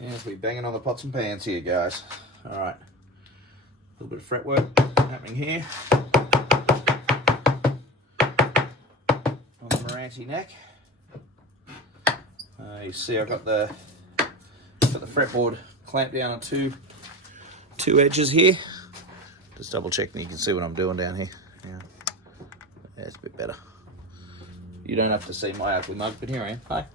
Yes, we're banging on the pots and pans here, guys. All right, a little bit of fretwork happening here on the Meranti neck. You see, I've got the fretboard clamped down on two edges here. Just double checking you can see what I'm doing down here. Yeah, that's a bit better. You don't have to see my ugly mug, but here I am. Hi.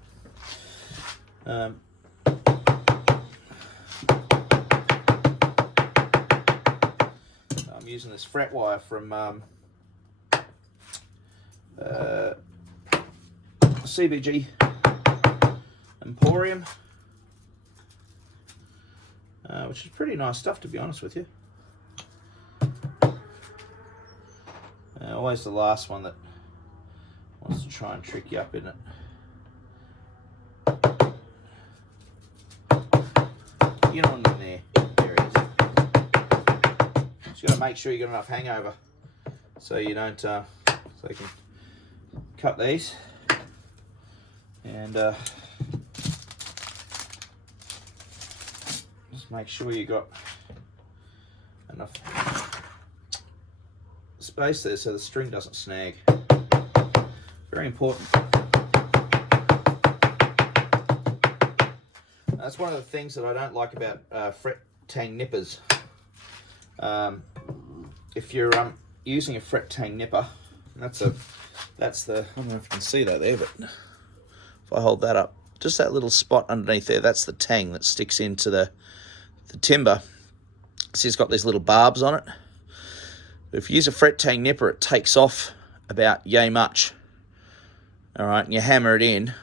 I'm using this fret wire from CBG Emporium, which is pretty nice stuff, to be honest with you. Always the last one that wants to try and trick you up, isn't it? Get on in there. There it is. Just got to make sure you got enough hangover so you don't, so you can cut these and just make sure you got enough space there so the string doesn't snag. Very important. That's one of the things that I don't like about fret tang nippers. If you're using a fret tang nipper, that's the, I don't know if you can see that there, but if I hold that up, just that little spot underneath there, that's the tang that sticks into the timber. See, it's got these little barbs on it. If you use a fret tang nipper, it takes off about yay much. All right, and you hammer it in,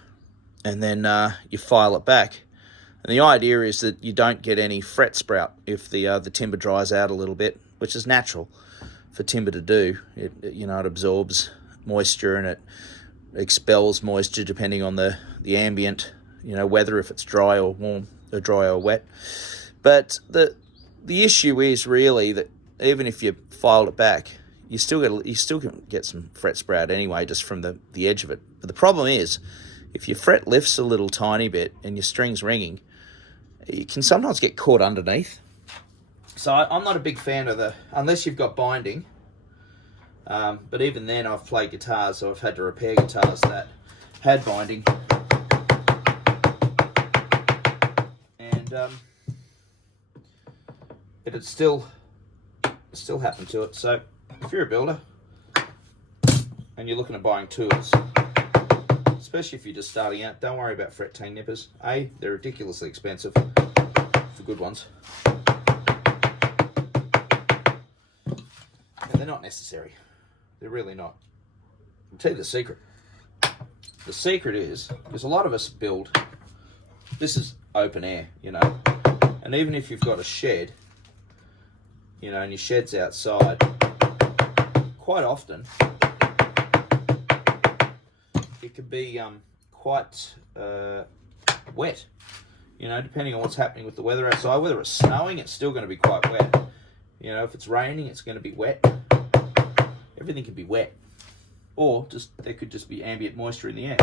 and then you file it back. And the idea is that you don't get any fret sprout if the timber dries out a little bit, which is natural for timber to do. It absorbs moisture and it expels moisture depending on the ambient, weather, if it's dry or warm, or dry or wet. But the issue is really that even if you filed it back, you still can get some fret sprout anyway, just from the edge of it. But the problem is, if your fret lifts a little tiny bit and your string's ringing, you can sometimes get caught underneath. So I'm not a big fan of unless you've got binding. But even then, I've played guitars, so I've had to repair guitars that had binding. And it had still happened to it. So if you're a builder and you're looking at buying tools, especially if you're just starting out, don't worry about fret tang nippers. A, they're ridiculously expensive for good ones, and they're not necessary. They're really not. I'll tell you the secret. The secret is, because a lot of us build, this is open air, and even if you've got a shed, and your shed's outside, quite often it could be quite wet, depending on what's happening with the weather outside. Whether it's snowing, it's still going to be quite wet. If it's raining, it's going to be wet. Everything can be wet, or there could just be ambient moisture in the air.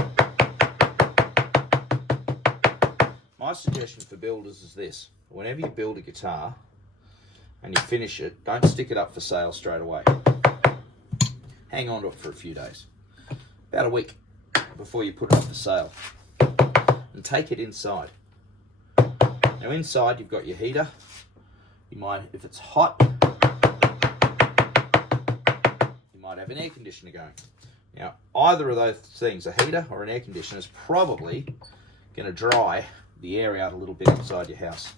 My suggestion for builders is this: whenever you build a guitar and you finish it, don't stick it up for sale straight away. Hang on to it for a few days, about a week, before you put it up for sale, and take it inside. Now inside you've got your heater. You might, if it's hot, you might have an air conditioner going. Now either of those things, a heater or an air conditioner, is probably going to dry the air out a little bit inside your house.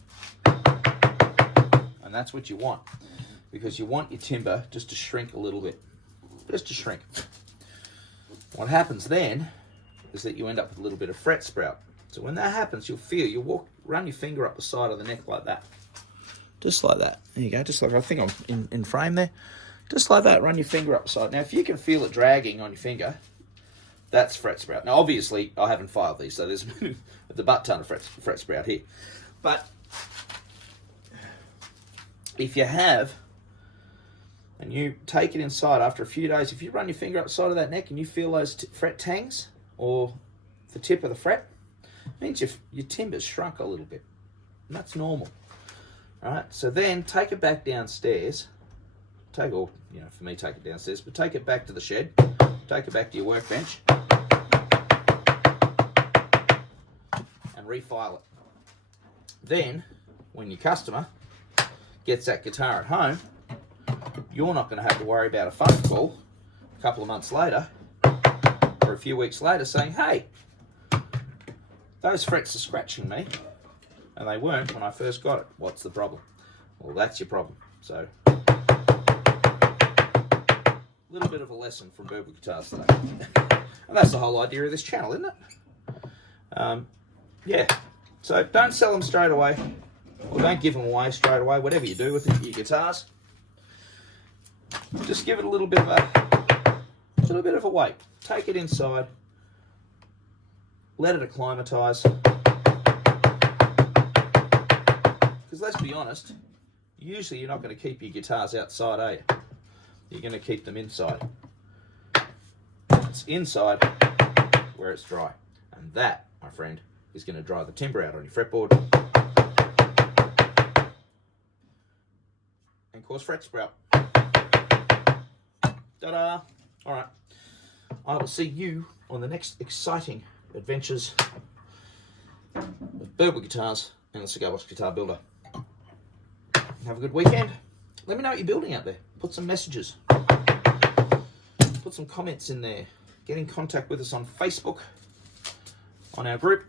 And that's what you want, because you want your timber just to shrink a little bit. Just to shrink. What happens then is that you end up with a little bit of fret sprout. So when that happens, you'll run your finger up the side of the neck like that. Just like that. There you go. Just like, I think I'm in frame there. Just like that, run your finger up the side. Now, if you can feel it dragging on your finger, that's fret sprout. Now, obviously, I haven't filed these, so there's the butt ton of fret sprout here. But if you have, and you take it inside after a few days, if you run your finger up the side of that neck and you feel those fret tangs or the tip of the fret, it means your timber's shrunk a little bit. And that's normal. All right, so then take it back downstairs. For me, take it downstairs, but take it back to the shed. Take it back to your workbench. And refile it. Then, when your customer gets that guitar at home, you're not going to have to worry about a phone call a couple of months later or a few weeks later saying, hey, those frets are scratching me and they weren't when I first got it. What's the problem? Well, that's your problem. So, a little bit of a lesson from Burble Guitars today. And that's the whole idea of this channel, isn't it? Yeah, so don't sell them straight away, or don't give them away straight away, whatever you do with your guitars. Just give it a little bit of a wait. Take it inside, let it acclimatise. Because let's be honest, usually you're not going to keep your guitars outside, are you? You're going to keep them inside. It's inside where it's dry. And that, my friend, is going to dry the timber out on your fretboard and cause fret sprout. Ta-da! All right. I will see you on the next exciting adventures of Burble Guitars and the Cigar Box Guitar Builder. Have a good weekend. Let me know what you're building out there. Put some messages. Put some comments in there. Get in contact with us on Facebook, on our group,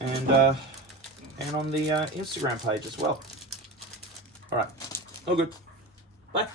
and on the Instagram page as well. All right. All good. Bye.